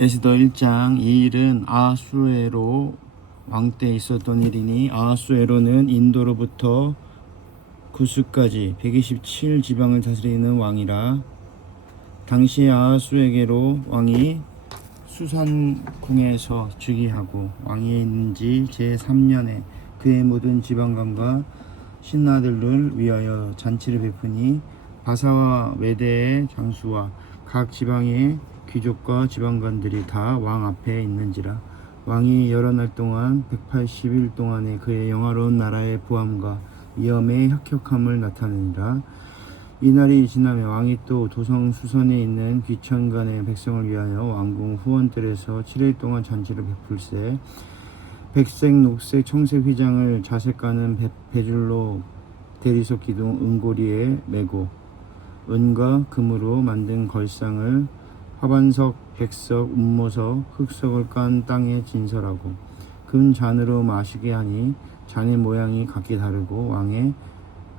에스더 1장. 이 일은 아하수에로 왕 때 있었던 일이니 아하수에로는 인도로부터 구스까지 127 지방을 다스리는 왕이라. 당시 아하수에게로 왕이 수산궁에서 즉위하고 왕위에 있는 지 제3년에 그의 모든 지방관과 신하들을 위하여 잔치를 베푸니 바사와 메대의 장수와 각 지방의 귀족과 지방관들이 다 왕 앞에 있는지라. 왕이 여러 날 동안 180일 동안에 그의 영화로운 나라의 부함과 위엄의 혁혁함을 나타내니라. 이날이 지나며 왕이 또 도성 수선에 있는 귀천간의 백성을 위하여 왕궁 후원들에서 7일 동안 잔치를 베풀세. 백색, 녹색, 청색 휘장을 자색 가는 배줄로 대리석 기둥 은고리에 메고 은과 금으로 만든 걸상을 화반석, 백석, 운모석, 흑석을 깐 땅에 진설하고 금 잔으로 마시게 하니 잔의 모양이 각기 다르고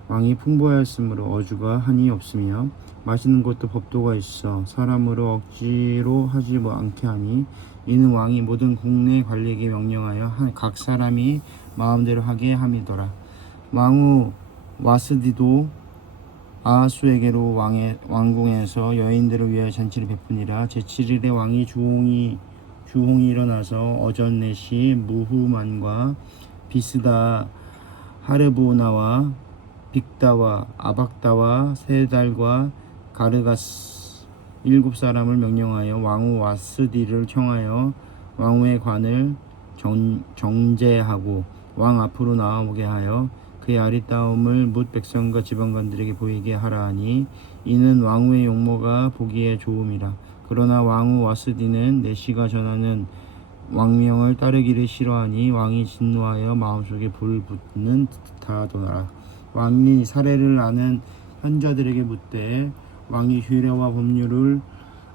왕이 풍부하였으므로 어주가 한이 없으며 마시는 것도 법도가 있어 사람으로 억지로 하지 않게 하니 이는 왕이 모든 국내 관리에게 명령하여 각 사람이 마음대로 하게 함이더라. 왕후 와스디도 아하수에게로 왕궁에서 여인들을 위하여 잔치를 베푸니라. 제7일에 왕이 주홍이 일어나서 어전넷이 무후만과 비스다 하르보나와 빅다와 아박다와 세달과 가르가스 7사람을 명령하여 왕후 와스디를 청하여 왕후의 관을 정제하고 왕 앞으로 나오게 하여 그의 아리따움을 뭇 백성과 지방관들에게 보이게 하라 하니 이는 왕후의 용모가 보기에 좋음이라. 그러나 왕후 와스디는 내시가 전하는 왕명을 따르기를 싫어하니 왕이 진노하여 마음속에 불 붙는 듯하더라. 왕이 사례를 아는 현자들에게 묻되 왕이 규례와 법률을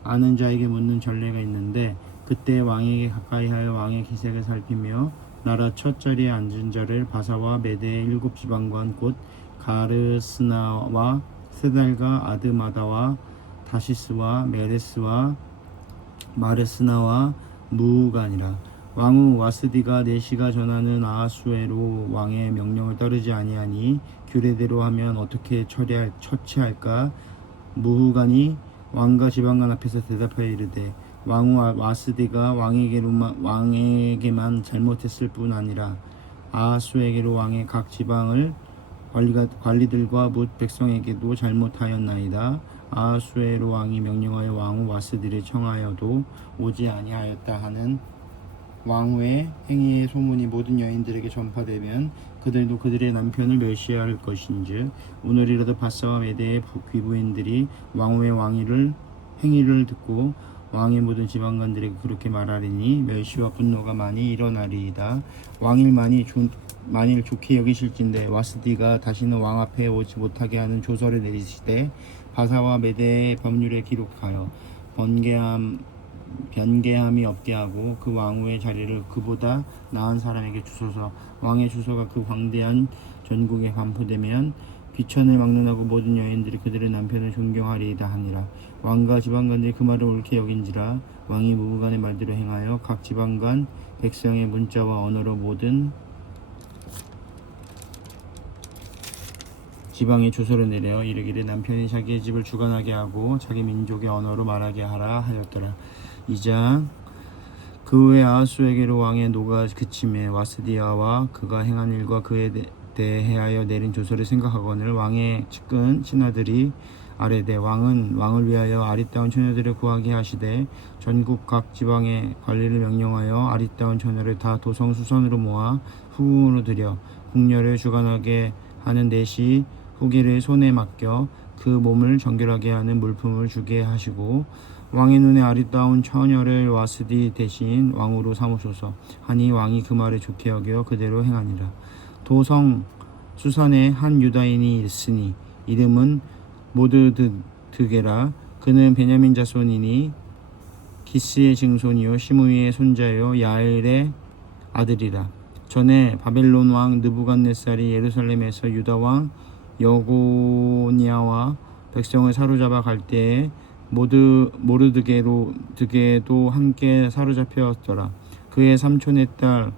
아는 자에게 묻는 전례가 있는데 그때 왕에게 가까이하여 왕의 기색을 살피며 나라 첫 자리에 앉은 자를 바사와 메대의 7 지방관 곧 가르스나와 세달과 아드마다와 다시스와 메레스와 마르스나와 무간이라. 왕후 와스디가 내시가 전하는 아하수에로 왕의 명령을 따르지 아니하니 규례대로 하면 어떻게 처치할까? 무후간이 왕과 지방관 앞에서 대답하여 이르되 왕후 와스디가 왕에게만 잘못했을 뿐 아니라 아하수에게로 왕의 각 지방을 관리들과 뭇 백성에게도 잘못하였나이다. 아하수에로 왕이 명령하여 왕후 와스디를 청하여도 오지 아니하였다 하는 왕후의 행위의 소문이 모든 여인들에게 전파되면 그들도 그들의 남편을 멸시할 것인즉 오늘이라도 바사와 메대의 귀부인들이 왕후의 행위를 듣고 왕의 모든 지방관들에게 그렇게 말하리니 멸시와 분노가 많이 일어나리이다. 왕이 만일 좋게 여기실진대 와스디가 다시는 왕 앞에 오지 못하게 하는 조서를 내리시되 바사와 메대의 법률에 기록하여 변개함이 없게 하고 그 왕후의 자리를 그보다 나은 사람에게 주소서. 왕의 주소가 그 광대한 전국에 반포되면 귀천을 막론하고 모든 여인들이 그들의 남편을 존경하리이다 하니라. 왕과 지방관들이 그 말을 옳게 여긴지라. 왕이 무부간의 말대로 행하여 각 지방관 백성의 문자와 언어로 모든 지방에 주소를 내려 이르기를 남편이 자기의 집을 주관하게 하고 자기 민족의 언어로 말하게 하라 하였더라. 2장. 그 후에 아하수에게로 왕의 노가 그침에 와스디아와 그가 행한 일과 그에 대하여 내린 조서를 생각하거늘 왕의 측근 신하들이 아뢰되 왕을 위하여 아리따운 처녀들을 구하게 하시되 전국 각 지방의 관리를 명령하여 아리따운 처녀를 다 도성 수선으로 모아 후궁으로 들여 궁녀를 주관하게 하는 내시 후기를 손에 맡겨 그 몸을 정결하게 하는 물품을 주게 하시고 왕의 눈에 아리따운 처녀를 와스디 대신 왕으로 삼으소서 하니 왕이 그 말을 좋게 여겨 그대로 행하니라. 도성 수산에 한 유다인이 있으니 이름은 모드드게라. 그는 베냐민 자손이니 기스의 증손이요 시므이의 손자요 야엘의 아들이라. 전에 바벨론 왕 느부갓네살이 예루살렘에서 유다 왕 여고니아와 백성을 사로잡아 갈 때에 득에도 함께 사로잡혔더라. 그의 삼촌의 딸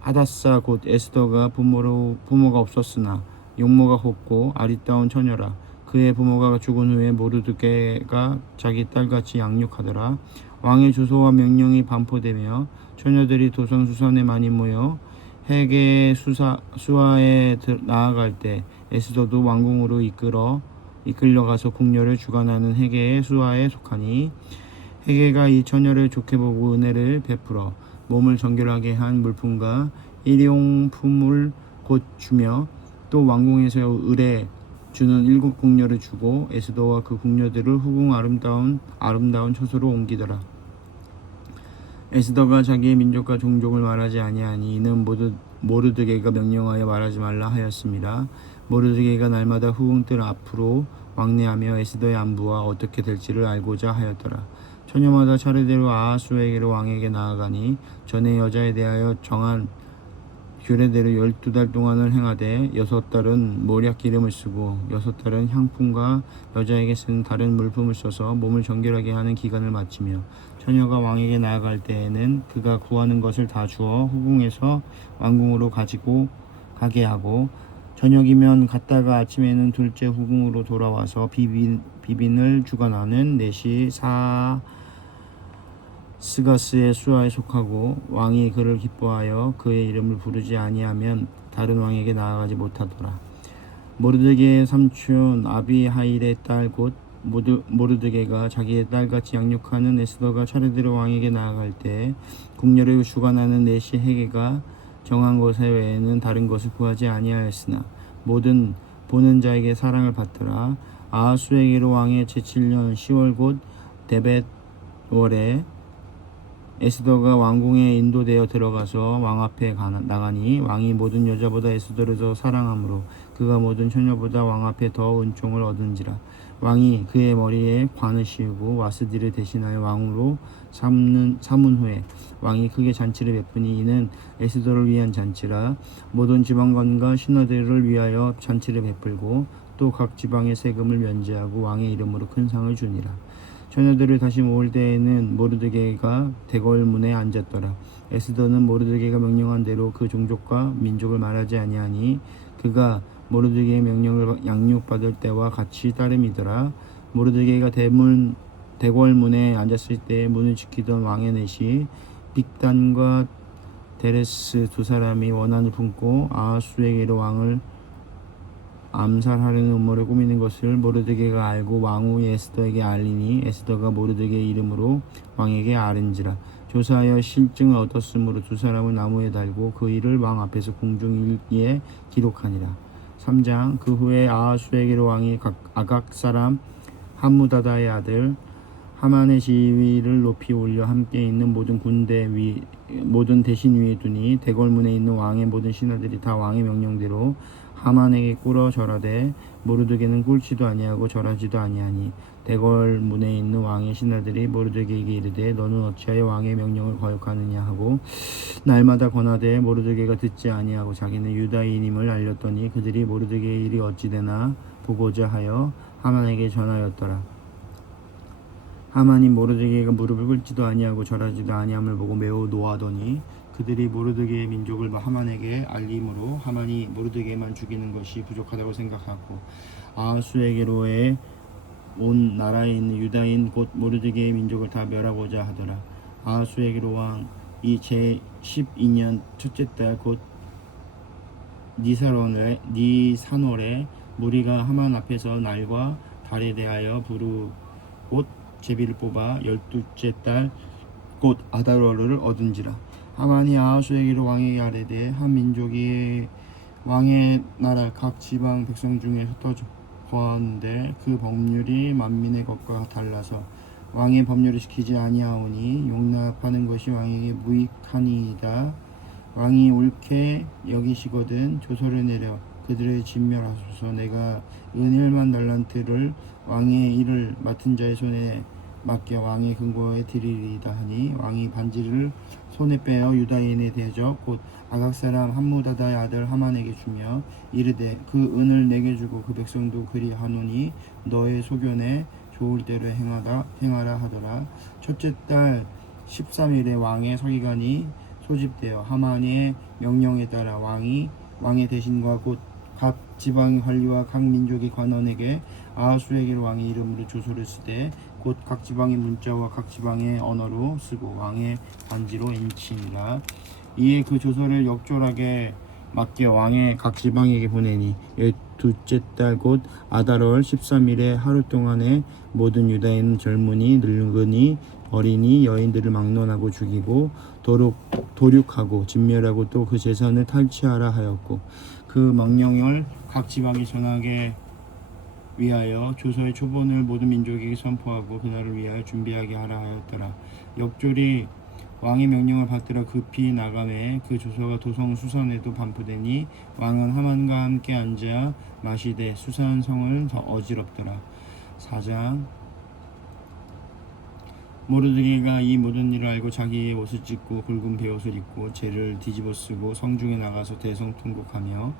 하다사 곧 에스더가 부모가 없었으나 용모가 곱고 아리따운 처녀라. 그의 부모가 죽은 후에 모르드게가 자기 딸같이 양육하더라. 왕의 주소와 명령이 반포되며 처녀들이 도성수선에 많이 모여 헤게 수하에 나아갈 때 에스더도 왕궁으로 이끌려가서 궁녀를 주관하는 헤게의 수하에 속하니 헤게가 이 처녀를 좋게 보고 은혜를 베풀어 몸을 정결하게 한 물품과 일용품을 곧 주며 또 왕궁에서 의뢰 주는 7 궁녀를 주고 에스더와 그 궁녀들을 후궁 아름다운 처소로 옮기더라. 에스더가 자기의 민족과 종족을 말하지 아니하니 이는 모르드게가 명령하여 말하지 말라 하였습니다. 모르드게가 날마다 후궁들 앞으로 왕래하며 에스더의 안부와 어떻게 될지를 알고자 하였더라. 처녀마다 차례대로 아하수에게로 왕에게 나아가니 전에 여자에 대하여 정한 규례대로 12달 동안을 행하되 6달은 모략 기름을 쓰고 6달은 향품과 여자에게 쓰는 다른 물품을 써서 몸을 정결하게 하는 기간을 마치며 처녀가 왕에게 나아갈 때에는 그가 구하는 것을 다 주어 후궁에서 왕궁으로 가지고 가게 하고 저녁이면 갔다가 아침에는 둘째 후궁으로 돌아와서 비빈을 주관하는 넷이 스가스의 수하에 속하고 왕이 그를 기뻐하여 그의 이름을 부르지 아니하면 다른 왕에게 나아가지 못하더라. 모르드게의 삼촌 아비하일의 딸 곧 모르드게가 자기의 딸같이 양육하는 에스더가 차례대로 왕에게 나아갈 때 궁녀를 주관하는 넷이 헤게가 정한 것 외에는 다른 것을 구하지 아니하였으나 모든 보는 자에게 사랑을 받더라. 아하수에게로 왕의 제7년 10월 곧 데벳월에 에스더가 왕궁에 인도되어 들어가서 왕 앞에 나가니 왕이 모든 여자보다 에스더를 더 사랑하므로 그가 모든 처녀보다 왕 앞에 더 은총을 얻은지라. 왕이 그의 머리에 관을 씌우고 와스디를 대신하여 왕으로 삼은 후에 왕이 크게 잔치를 베푸니 이는 에스더를 위한 잔치라. 모든 지방관과 신하들을 위하여 잔치를 베풀고 또 각 지방의 세금을 면제하고 왕의 이름으로 큰 상을 주니라. 처녀들을 다시 모을 때에는 모르드게가 대궐문에 앉았더라. 에스더는 모르드게가 명령한 대로 그 종족과 민족을 말하지 아니하니 그가 모르드게의 명령을 양육받을 때와 같이 따름이더라. 모르드게가 대궐문에 앉았을 때 문을 지키던 왕의 넷이 빅단과 데레스 2사람이 원한을 품고 아하수에게로 왕을 암살하려는 음모를 꾸미는 것을 모르드게가 알고 왕후 에스더에게 알리니 에스더가 모르드게의 이름으로 왕에게 아른지라. 조사하여 실증을 얻었으므로 2사람을 나무에 달고 그 일을 왕 앞에서 공중일기에 기록하니라. 3장. 그 후에 아하수에게로 왕이 아각 사람 함무다다의 아들 하만의 지위를 높이 올려 함께 있는 모든 대신 위에 두니 대궐문에 있는 왕의 모든 신하들이 다 왕의 명령대로 하만에게 꿇어 절하되 모르드게는 꿇지도 아니하고 절하지도 아니하니 대궐문에 있는 왕의 신하들이 모르드게에게 이르되 너는 어찌하여 왕의 명령을 거역하느냐 하고 날마다 권하되 모르드게가 듣지 아니하고 자기는 유다인임을 알렸더니 그들이 모르드게의 일이 어찌 되나 보고자 하여 하만에게 전하였더라. 하만이 모르드게가 무릎을 꿇지도 아니하고 절하지도 아니함을 보고 매우 노하더니 그들이 모르드게의 민족을 하만에게 알림으로 하만이 모르드게만 죽이는 것이 부족하다고 생각하고 아하수에게로의 온 나라에 있는 유다인 곧 모르드게의 민족을 다 멸하고자 하더라. 아하수에게로 왕이 제12년 첫째 달 곧 니산월에 무리가 하만 앞에서 날과 달에 대하여 곧 제비를 뽑아 12째 달 곧 아달월을 얻은지라. 하만이 아하수에게로 왕에게 아뢰되 한 민족이 왕의 나라 각 지방 백성 중에 흩어져 거하는데 그 법률이 만민의 것과 달라서 왕의 법률을 지키지 아니하오니 용납하는 것이 왕에게 무익하니이다. 왕이 옳게 여기시거든 조서를 내려 그들을 진멸하소서. 내가 은일만 달란트를 왕의 일을 맡은 자의 손에 맡겨 왕의 근거에 드리리이다 하니 왕이 반지를 손에 빼어 유다인의 대적 곧 아각 사람 함무다다의 아들 하만에게 주며 이르되 그 은을 내게 주고 그 백성도 그리하노니 너의 소견에 좋을 대로 행하라 하더라. 첫째 달 13일에 왕의 서기관이 소집되어 하만의 명령에 따라 왕의 대신과 곧 각 지방의 관리와 각 민족의 관원에게 아하수에게로 왕의 이름으로 조서를 쓰되 곧 각 지방의 문자와 각 지방의 언어로 쓰고 왕의 반지로 인치니라. 이에 그 조서를 역졸하게 맡겨 왕의 각 지방에게 보내니 둘째 달 곧 아달월 13일에 하루 동안에 모든 유다인 젊은이 늙은이 어린이 여인들을 막론하고 죽이고 도륙하고 진멸하고 또 그 재산을 탈취하라 하였고 그 명령을 각 지방에 전하게 위하여 조서의 초본을 모든 민족에게 선포하고 그날을 위하여 준비하게 하라 하였더라. 역졸이 왕의 명령을 받들어 급히 나가매 그 조서가 도성 수산에도 반포되니 왕은 하만과 함께 앉아 마시되 수산 성을 더 어지럽더라. 4장. 모르드게가 이 모든 일을 알고 자기의 옷을 찢고 굵은 베옷을 입고 재를 뒤집어 쓰고 성중에 나가서 대성통곡하며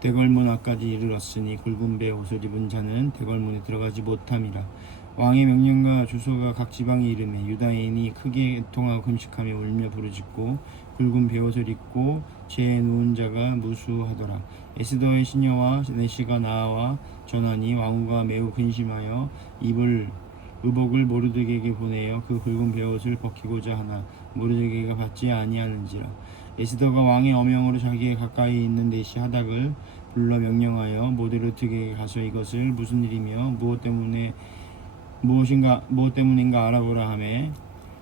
대궐문 앞까지 이르렀으니 굵은 베옷을 입은 자는 대궐문에 들어가지 못함이라. 왕의 명령과 주소가 각 지방에 이르매 유다인이 크게 애통하고 금식하며 울며 부르짖고 굵은 베옷을 입고 재에 누운 자가 무수하더라. 에스더의 시녀와 내시가 나와 전하니 왕후가 매우 근심하여 의복을 모르드게에게 보내어 그 굵은 베옷을 벗기고자 하나 모르드게가 받지 아니하는지라. 에스더가 왕의 어명으로 자기의 가까이 있는 내시 하닥을 불러 명령하여 모르드게에게 가서 이것을 무슨 일이며 무엇 때문인가 알아보라 하매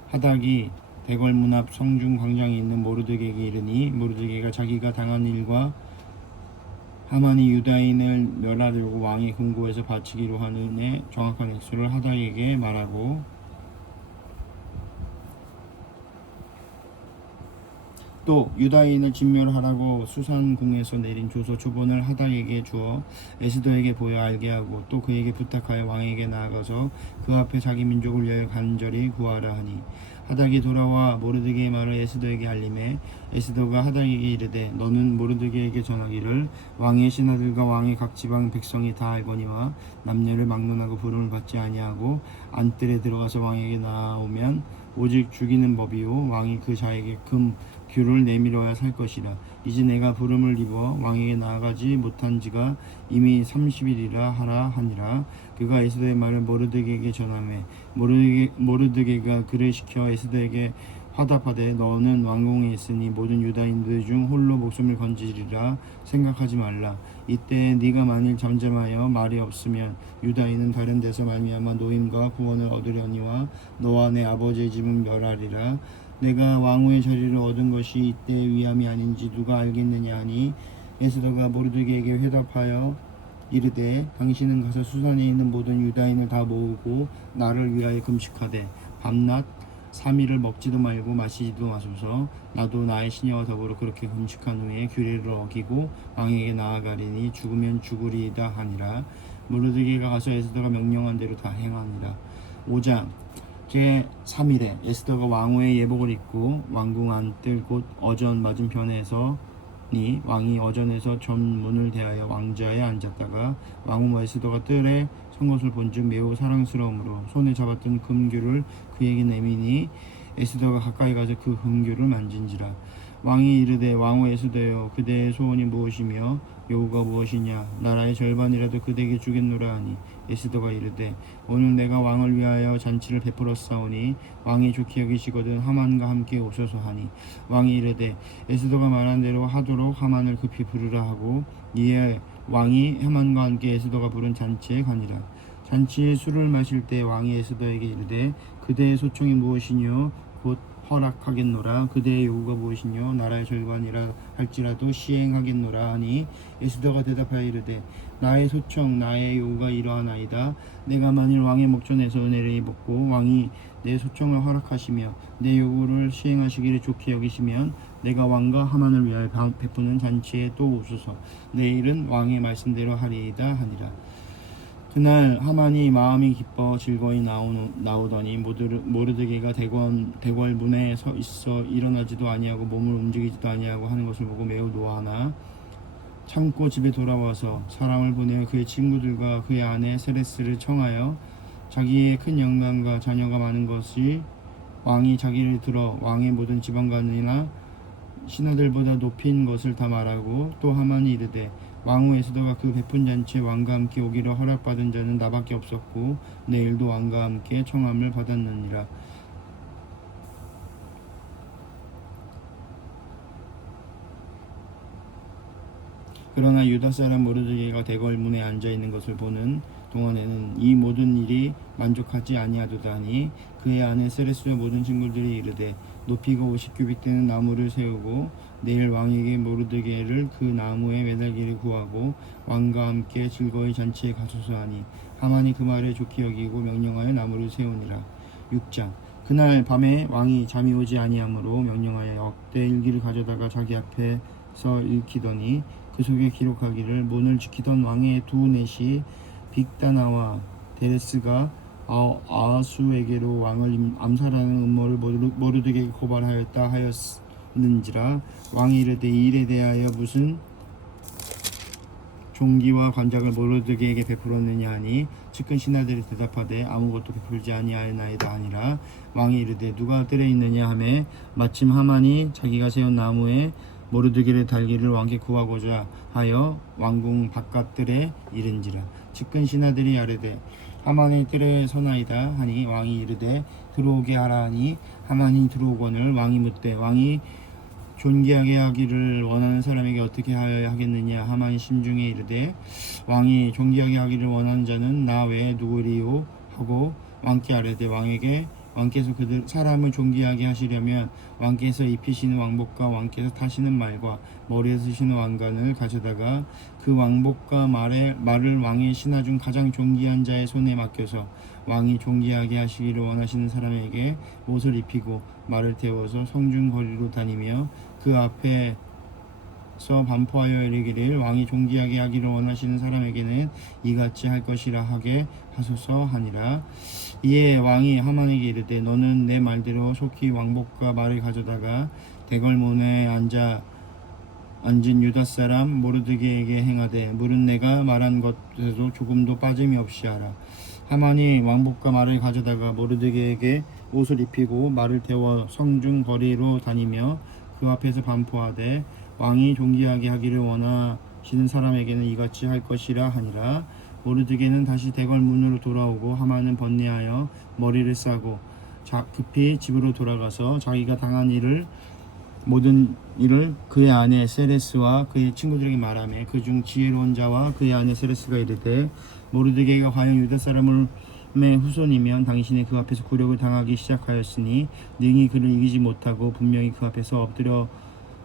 하닥이 대궐문 앞 성중 광장에 있는 모르드게에게 이르니 모르드게가 자기가 당한 일과 하만이 유다인을 멸하려고 왕이 궁고에서 바치기로 하는 정확한 액수를 하닥에게 말하고 또 유다인을 진멸하라고 수산궁에서 내린 조서 초본을 하닥에게 주어 에스더에게 보여 알게 하고 또 그에게 부탁하여 왕에게 나아가서 그 앞에 자기 민족을 위하여 간절히 구하라 하니 하닥이 돌아와 모르드게의 말을 에스더에게 알림해 에스더가 하닥에게 이르되 너는 모르드게에게 전하기를 왕의 신하들과 왕의 각 지방 백성이 다 알거니와 남녀를 막론하고 부름을 받지 아니하고 안뜰에 들어가서 왕에게 나오면 오직 죽이는 법이요 왕이 그 자에게 금 규를 내밀어야 살 것이라. 이제 내가 부름을 입어 왕에게 나아가지 못한 지가 이미 30일이라 하라 하니라. 그가 에스더의 말을 모르드게에게 전하매 모르드게가 그를 시켜 에스더에게 화답하되 너는 왕궁에 있으니 모든 유다인들 중 홀로 목숨을 건지리라 생각하지 말라. 이때 네가 만일 잠잠하여 말이 없으면 유다인은 다른 데서 말미암아 노임과 구원을 얻으려니와 너와 내 아버지의 집은 멸하리라. 내가 왕후의 자리를 얻은 것이 이때의 위함이 아닌지 누가 알겠느냐 하니 에스더가 모르드게에게 회답하여 이르되 당신은 가서 수산에 있는 모든 유다인을 다 모으고 나를 위하여 금식하되 밤낮 3일을 먹지도 말고 마시지도 마소서. 나도 나의 시녀와 더불어 그렇게 금식한 후에 규례를 어기고 왕에게 나아가리니 죽으면 죽으리이다 하니라. 모르드게가 가서 에스더가 명령한 대로 다 행하니라. 5장. 제3일에 에스더가 왕후의 예복을 입고 왕궁 안뜰 곧 어전 맞은편에서니 왕이 어전에서 전문을 대하여 왕좌에 앉았다가 왕후 에스더가 뜰에 선 것을 본즉 매우 사랑스러움으로 손에 잡았던 금규를 그에게 내미니 에스더가 가까이 가서 그 금규를 만진지라. 왕이 이르되 왕후 에스더여 그대의 소원이 무엇이며 요구가 무엇이냐 나라의 절반이라도 그대에게 주겠노라 하니 에스더가 이르되 오늘 내가 왕을 위하여 잔치를 베풀었사오니 왕이 좋게 여기시거든 하만과 함께 오소서 하니 왕이 이르되 에스더가 말한 대로 하도록 하만을 급히 부르라 하고 이에 왕이 하만과 함께 에스더가 부른 잔치에 가니라. 잔치에 술을 마실 때 왕이 에스더에게 이르되 그대의 소청이 무엇이뇨 곧 허락하겠노라. 그대의 요구가 무엇이뇨 나라의 절반이라 할지라도 시행하겠노라 하니 에스더가 대답하여 이르되 나의 소청 나의 요구가 이러하나이다. 내가 만일 왕의 목전에서 은혜를 입었고 왕이 내 소청을 허락하시며 내 요구를 시행하시기를 좋게 여기시면 내가 왕과 하만을 위하여 베푸는 잔치에 또 오소서. 내일은 왕의 말씀대로 하리이다 하니라. 그날 하만이 마음이 기뻐 즐거이 나오더니 모르드게가 대궐문에 서 있어 일어나지도 아니하고 몸을 움직이지도 아니하고 하는 것을 보고 매우 노하나 참고 집에 돌아와서 사람을 보내어 그의 친구들과 그의 아내 세레스를 청하여 자기의 큰 영광과 자녀가 많은 것이 왕이 자기를 들어 왕의 모든 지방관이나 신하들보다 높인 것을 다 말하고 또 하만이 이르되 왕후 에스더가 그 베푼 잔치에 왕과 함께 오기를 허락받은 자는 나밖에 없었고 내일도 왕과 함께 청함을 받았느니라. 그러나 유다 사람 모르드게가 대궐 문에 앉아 있는 것을 보는 동안에는 이 모든 일이 만족하지 아니하도다 하니 그의 아내 세레스와 모든 친구들이 이르되 높이가 50규빗 되는 나무를 세우고 내일 왕에게 모르드게를 그 나무에 매달기를 구하고 왕과 함께 즐거이 잔치에 가소서 하니 하만이 그 말을 좋게 여기고 명령하여 나무를 세우니라. 6장 그날 밤에 왕이 잠이 오지 아니하므로 명령하여 역대 일기를 가져다가 자기 앞에서 읽히더니 그 속에 기록하기를 문을 지키던 왕의 두 넷이 빅다나와 데레스가 아하수에게로 왕을 암살하는 음모를 모르드게에게 고발하였다 하였는지라. 왕이 이르되 이 일에 대하여 무슨 종기와 관작을 모르드게에게 베풀었느냐 하니 측근 신하들이 대답하되 아무것도 베풀지 아니하였나이다 하니라. 왕이 이르되 누가 뜰에 있느냐 하매 마침 하만이 자기가 세운 나무에 모르드게를 달기를 왕께 구하고자 하여 왕궁 바깥 뜰에 이른지라. 측근 신하들이 아뢰되 하만의 뜰에 서나이다 하니 왕이 이르되 들어오게 하라 하니 하만이 들어오거늘 왕이 묻되 왕이 존귀하게 하기를 원하는 사람에게 어떻게 하여야 하겠느냐. 하만이 심중에 이르되 왕이 존귀하게 하기를 원하는 자는 나 외에 누구리요 하고 왕께 아뢰되 왕께서 그들 사람을 존귀하게 하시려면 왕께서 입히시는 왕복과 왕께서 타시는 말과 머리에 쓰시는 왕관을 가져다가 그 왕복과 말을 왕의 신하 중 가장 존귀한 자의 손에 맡겨서 왕이 존귀하게 하시기를 원하시는 사람에게 옷을 입히고 말을 태워서 성중 거리로 다니며 그 앞에서 반포하여 이르기를 왕이 존귀하게 하기를 원하시는 사람에게는 이같이 할 것이라 하게 하소서 하니라. 이에 왕이 하만에게 이르되 너는 내 말대로 속히 왕복과 말을 가져다가 대궐문에 앉은 유다 사람 모르드게에게 행하되 물은 내가 말한 것에도 조금도 빠짐이 없이 하라. 하만이 왕복과 말을 가져다가 모르드게에게 옷을 입히고 말을 태워 성중 거리로 다니며 그 앞에서 반포하되 왕이 존귀하게 하기를 원하시는 사람에게는 이같이 할 것이라 하니라. 모르드게는 다시 대궐 문으로 돌아오고 하만은 번뇌하여 머리를 싸고 급히 집으로 돌아가서 자기가 당한 모든 일을 그의 아내 세레스와 그의 친구들에게 말하며 그중 지혜로운 자와 그의 아내 세레스가 이르되 모르드게가 과연 유다 사람의 후손이면 당신이 그 앞에서 굴욕을 당하기 시작하였으니 능히 그를 이기지 못하고 분명히 그 앞에서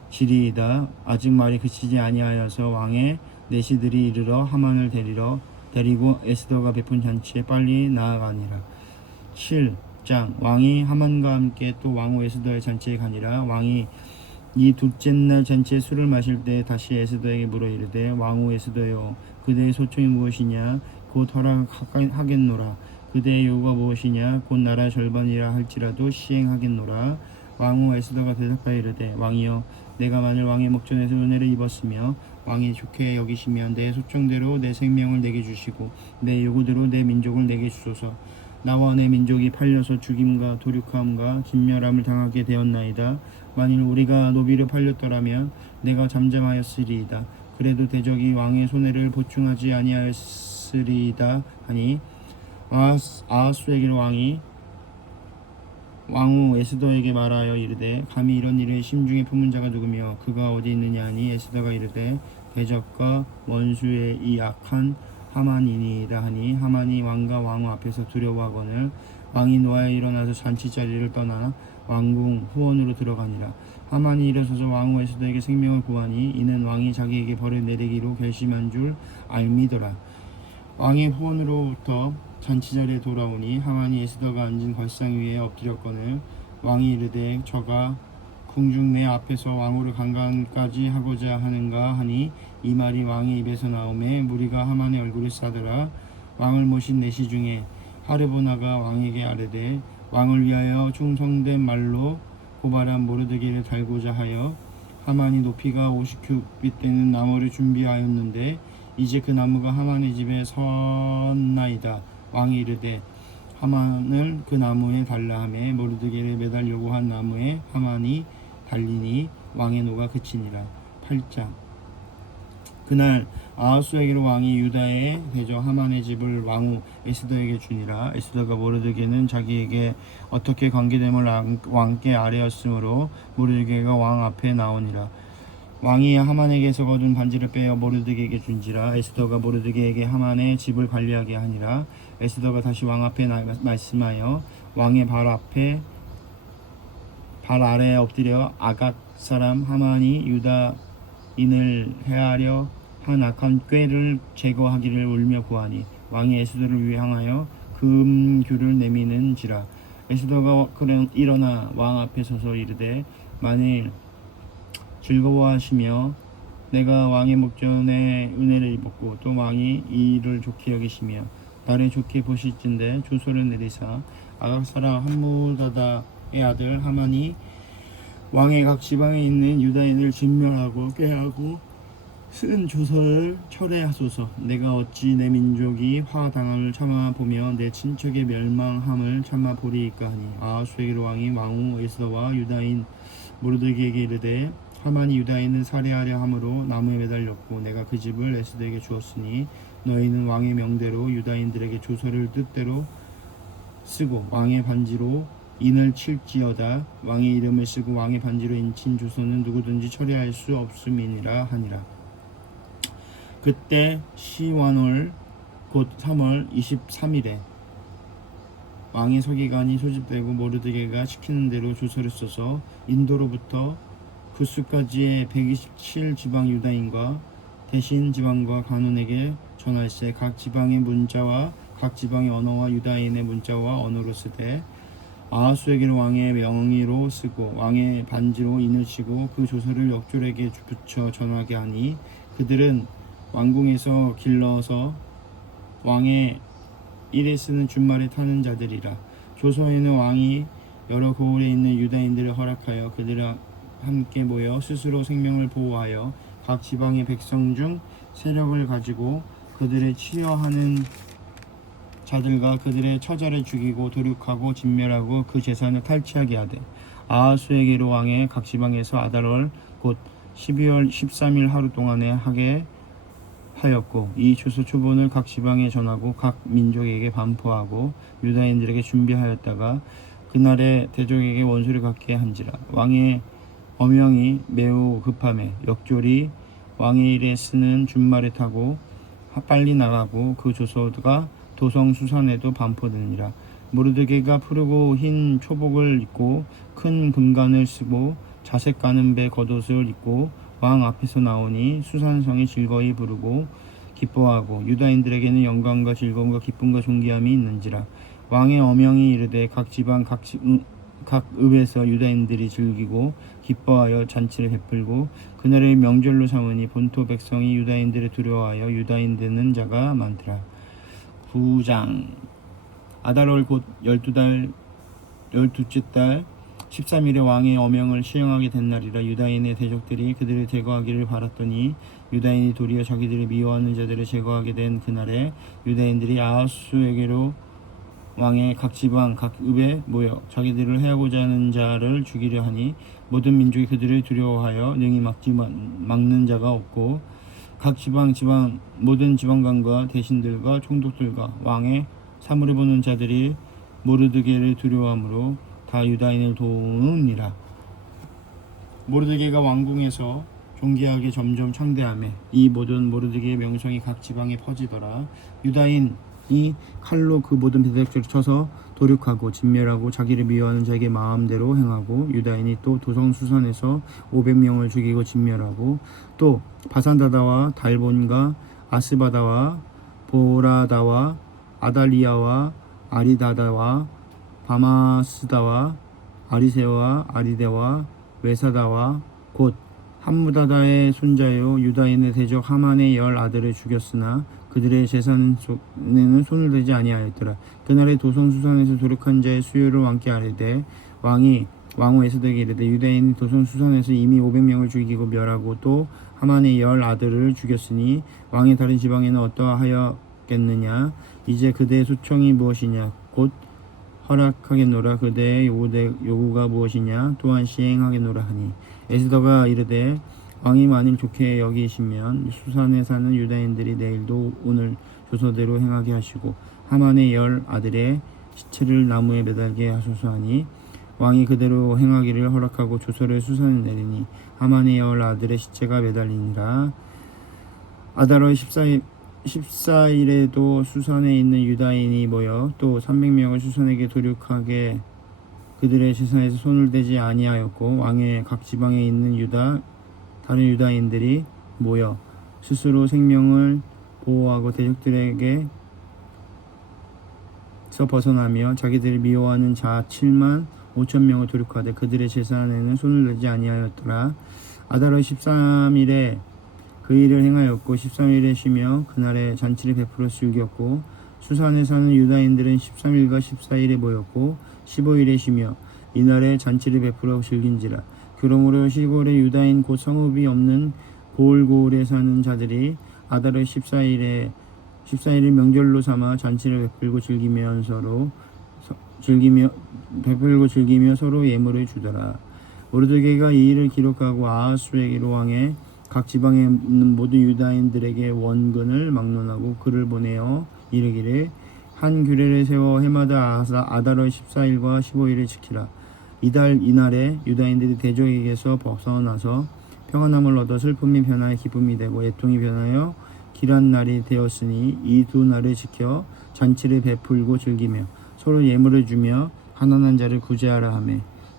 엎드려지리이다. 아직 말이 그치지 아니하여서 왕의 내시들이 이르러 하만을 데리고 에스더가 베푼 잔치에 빨리 나아가니라. 7장 왕이 하만과 함께 또 왕후 에스더의 잔치에 가니라. 왕이 이 둘째 날 잔치에 술을 마실 때 다시 에스더에게 물어 이르되 왕후 에스더여 그대의 소총이 무엇이냐 곧 허락하겠노라. 그대의 요구가 무엇이냐 곧 나라 절반이라 할지라도 시행하겠노라. 왕후 에스더가 대답하여 이르되 왕이여 내가 만일 왕의 목전에서 은혜를 입었으며 왕이 좋게 여기시면 내 소청대로 내 생명을 내게 주시고 내 요구대로 내 민족을 내게 주소서. 나와 내 민족이 팔려서 죽임과 도륙함과 진멸함을 당하게 되었나이다. 만일 우리가 노비로 팔렸더라면 내가 잠잠하였으리이다. 그래도 대적이 왕의 손해를 보충하지 아니하였으리이다 하니 아하수에게로 왕이 왕후 에스더에게 말하여 이르되 감히 이런 일을 심중에 품은 자가 누구며 그가 어디 있느냐 하니 에스더가 이르되 대적과 원수의 이 악한 하만이니이다 하니 하만이 왕과 왕후 앞에서 두려워하거늘 왕이 노하여 일어나서 잔치 자리를 떠나 왕궁 후원으로 들어가니라. 하만이 일어서서 왕후 에스더에게 생명을 구하니 이는 왕이 자기에게 벌을 내리기로 결심한 줄 알미더라. 왕의 후원으로부터 잔치자리에 돌아오니 하만이 에스더가 앉은 걸상 위에 엎드렸거늘 왕이 이르되 저가 궁중 내 앞에서 왕후를 강간까지 하고자 하는가 하니 이 말이 왕의 입에서 나오매 무리가 하만의 얼굴을 싸더라. 왕을 모신 내시 중에 하르보나가 왕에게 아뢰되 왕을 위하여 충성된 말로 고발한 모르드게를 달고자 하여 하만이 높이가 50규빗 되는 나무를 준비하였는데 이제 그 나무가 하만의 집에 섰나이다. 왕이 이르되 하만을 그 나무에 달라 하매 모르드게를 매달려고 한 나무에 하만이 달리니 왕의 노가 그치니라. 8장. 그날 아하수에게로 왕이 유다의 대저 하만의 집을 왕후 에스더에게 주니라. 에스더가 모르드게는 자기에게 어떻게 관계됨을 왕께 아뢰었으므로 모르드게가 왕 앞에 나오니라. 왕이 하만에게서 거둔 반지를 빼어 모르드게에게 준지라. 에스더가 모르드게에게 하만의 집을 관리하게 하니라. 에스더가 다시 왕 앞에 말씀하여 왕의 발 아래에 엎드려 아각 사람 하만이 유다인을 해하려 한 악한 꾀를 제거하기를 울며 구하니 왕이 에스더를 향하여 금규를 내미는지라. 에스더가 일어나 왕 앞에 서서 이르되 만일 즐거워하시며 내가 왕의 목전에 은혜를 입었고 또 왕이 이 일을 좋게 여기시며 나를 좋게 보실진대 조서를 내리사 아각 사람 함무다다의 아들 하만이 왕의 각 지방에 있는 유다인을 진멸하고 꾀하고 쓴 조서를 철회하소서. 내가 어찌 내 민족이 화당함을 참아 보며 내 친척의 멸망함을 참아 보리이까 하니. 아하수에게로 왕이 왕후 에스더와 유다인 모르드게에게 이르되 하만이 유다인을 살해하려 함으로 나무에 매달렸고 내가 그 집을 에스더에게 주었으니 너희는 왕의 명대로 유다인들에게 조서를 뜻대로 쓰고 왕의 반지로 인을 칠지어다. 왕의 이름을 쓰고 왕의 반지로 인친 조서는 누구든지 처리할 수 없음이니라 하니라. 그때 시완월 곧 3월 23일에 왕의 서기관이 소집되고 모르드게가 시키는 대로 조서를 써서 인도로부터 구스까지의 127 지방 유다인과 대신 지방과 간원에게 전할세. 각 지방의 문자와 각 지방의 언어와 유다인의 문자와 언어로 쓰되 아하수에게는 왕의 명의로 쓰고 왕의 반지로 인을 치고 그 조서를 역졸에게 붙여 전하게 하니 그들은 왕궁에서 길러서 왕의 일에 쓰는 준말에 타는 자들이라. 조서에는 왕이 여러 고을에 있는 유다인들을 허락하여 그들을 함께 모여 스스로 생명을 보호하여 각 지방의 백성 중 세력을 가지고 그들의 치려하는 자들과 그들의 처자를 죽이고 도륙하고 진멸하고 그 재산을 탈취하게 하되 아하수에게로 왕의 각 지방에서 아달월 곧 12월 13일 하루 동안에 하게 하였고 이 조서 초본을 각 지방에 전하고 각 민족에게 반포하고 유다인들에게 준비하였다가 그날에 대적에게 원수를 갖게 한지라. 왕의 어명이 매우 급함에 역졸이 왕의 일에 쓰는 준말에 타고 빨리 나가고 그 조서가 도성 수산에도 반포되니라. 모르드게가 푸르고 흰 초복을 입고 큰 금관을 쓰고 자색 가는 배 겉옷을 입고 왕 앞에서 나오니 수산성이 즐거이 부르고 기뻐하고 유다인들에게는 영광과 즐거움과 기쁨과 존귀함이 있는지라. 왕의 어명이 이르되 각 지방 각 읍에서 유다인들이 즐기고 기뻐하여 잔치를 베풀고 그날의 명절로 삼으니 본토 백성이 유다인들을 두려워하여 유다인 되는 자가 많더라. 9장. 아달월 곧 12째 달 13일에 왕의 어명을 시행하게 된 날이라. 유다인의 대적들이 그들을 제거하기를 바랐더니 유다인이 도리어 자기들을 미워하는 자들을 제거하게 된 그날에 유다인들이 아하수에게로 왕의 각 지방 각 읍에 모여 자기들을 해하고자 하는 자를 죽이려 하니 모든 민족이 그들을 두려워하여 능히 막는 자가 없고 각 지방 모든 지방관과 대신들과 총독들과 왕의 사물을 보는 자들이 모르드게를 두려워하므로 다 유다인을 도우니라. 모르드게가 왕궁에서 존귀하게 점점 창대하며 이 모든 모르드게의 명성이 각 지방에 퍼지더라. 유다인이 칼로 그 모든 대적들을 쳐서 도륙하고 진멸하고 자기를 미워하는 자에게 마음대로 행하고 유다인이 또 도성 수산에서 500명을 죽이고 진멸하고 또 바산다다와 달본과 아스바다와 보라다와 아달리아와 아리다다와 바마스다와 아리세와 아리데와 외사다와 곧 함무다다의 손자요 유다인의 대적 하만의 10 아들을 죽였으나 그들의 재산에는 손을 대지 아니하였더라. 그날에 도성 수산에서 도륙한 자의 수요를 왕께 아뢰되 왕이 왕후 에스더에게 이르되 유다인이 도성 수산에서 이미 500명을 죽이고 멸하고 또 하만의 10 아들을 죽였으니 왕의 다른 지방에는 어떠하였겠느냐. 이제 그대의 소청이 무엇이냐. 곧 허락하겠노라. 그대의 요구가 무엇이냐? 또한 시행하겠노라 하니 에스더가 이르되 왕이 만일 좋게 여기시면 수산에 사는 유다인들이 내일도 오늘 조서대로 행하게 하시고 하만의 10 아들의 시체를 나무에 매달게 하소서 하니 왕이 그대로 행하기를 허락하고 조서를 수산에 내리니 하만의 10 아들의 시체가 매달리니라. 아달월 14일에도 수산에 있는 유다인이 모여 또 300명을 수산에게 도륙하게 그들의 재산에서 손을 대지 아니하였고 왕의 각 지방에 있는 다른 유다인들이 모여 스스로 생명을 보호하고 대적들에게서 벗어나며 자기들을 미워하는 자 7만 5천 명을 도륙하되 그들의 재산에는 손을 대지 아니하였더라. 아달월 13일에 그 일을 행하였고 13일에 쉬며 그날에 잔치를 베풀어 즐겼고 수산에 사는 유다인들은 13일과 14일에 모였고 15일에 쉬며 이날에 잔치를 베풀어 즐긴지라. 그러므로 시골의 유다인 곧 성읍이 없는 고을고을에 사는 자들이 아달의 14일을 명절로 삼아 잔치를 베풀고 즐기며 서로 예물을 주더라. 모르드게가 이 일을 기록하고 아하수에게로 왕의 각 지방에 있는 모든 유다인들에게 원근을 막론하고 글을 보내어 이르기를 한 규례를 세워 해마다 아달월 14일과 15일을 지키라. 이날에 유다인들이 대적에게서 벗어나서 평안함을 얻어 슬픔이 변하여 기쁨이 되고 애통이 변하여 길한 날이 되었으니 이 두 날을 지켜 잔치를 베풀고 즐기며 서로 예물을 주며 가난한 자를 구제하라 하며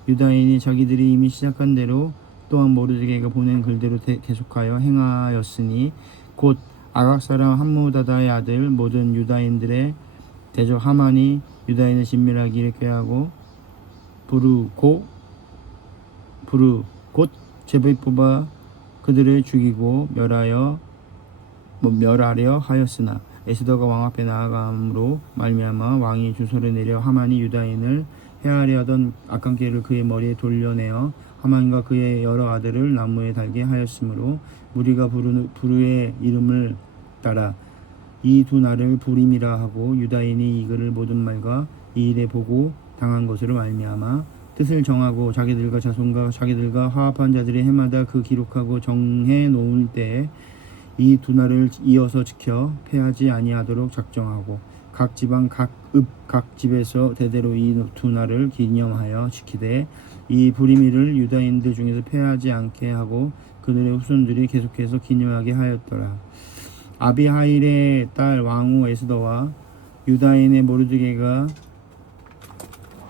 유다인이 자기들이 이미 시작한 대로 또한 모르드게가 보낸 글대로 계속하여 행하였으니 곧 아각 사람 함무다다의 아들 모든 유다인들의 대적 하만이 유다인을 진멸하기를 꾀하고 부르 곧 제비 뽑아 그들을 죽이고 멸하려 하였으나 에스더가 왕 앞에 나아감으로 말미암아 왕이 주소를 내려 하만이 유다인을 해하려 하던 악한 길을 그의 머리에 돌려내어 하만과 그의 여러 아들을 나무에 달게 하였으므로 무리가 부르의 이름을 따라 이 두 날을 부림이라 하고 유다인이 이 글을 모든 말과 이 일에 보고 당한 것으로 말미암아 뜻을 정하고 자기들과 자손과 자기들과 화합한 자들이 해마다 그 기록하고 정해 놓을 때에 이 두 날을 이어서 지켜 패하지 아니하도록 작정하고 각 지방 각 집에서 대대로 이 두 날을 기념하여 지키되 이 부리미를 유다인들 중에서 패하지 않게 하고 그들의 후손들이 계속해서 기념하게 하였더라. 아비하일의 딸 왕후 에스더와 유다인의 모르드게가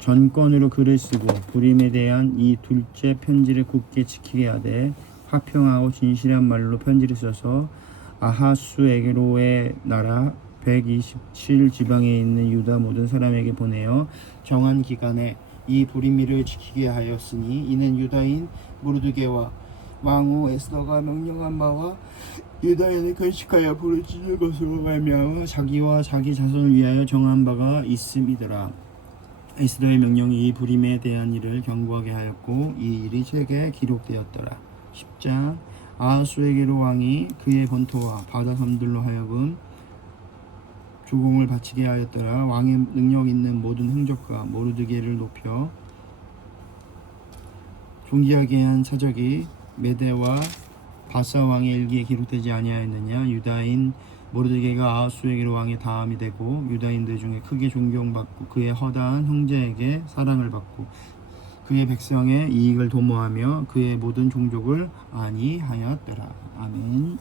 전권으로 글을 쓰고 부림에 대한 이 둘째 편지를 굳게 지키게 하되 화평하고 진실한 말로 편지를 써서 아하수에게로의 나라 127지방에 있는 유다 모든 사람에게 보내어 정한 기간에 이 부리미를 지키게 하였으니 이는 유다인 모르드게와 왕후 에스더가 명령한 바와 유다인을 건축하여 부르짖는 것으로 말미암아 자기와 자기 자손을 위하여 정한 바가 있음이더라. 에스더의 명령이 이 부림에 대한 일을 경고하게 하였고 이 일이 책에 기록되었더라. 10장 아하수에게로 왕이 그의 번토와 바다 섬들로 하여금 조공을 바치게 하였더라. 왕의 능력 있는 모든 행적과 모르드게를 높여 존귀하게 한 사적이 메대와 바사 왕의 일기에 기록되지 아니하였느냐. 유다인 모르드게가 아하수에게로 왕의 다음이 되고 유다인들 중에 크게 존경받고 그의 허다한 형제에게 사랑을 받고 그의 백성의 이익을 도모하며 그의 모든 종족을 안위하였더라. 아멘.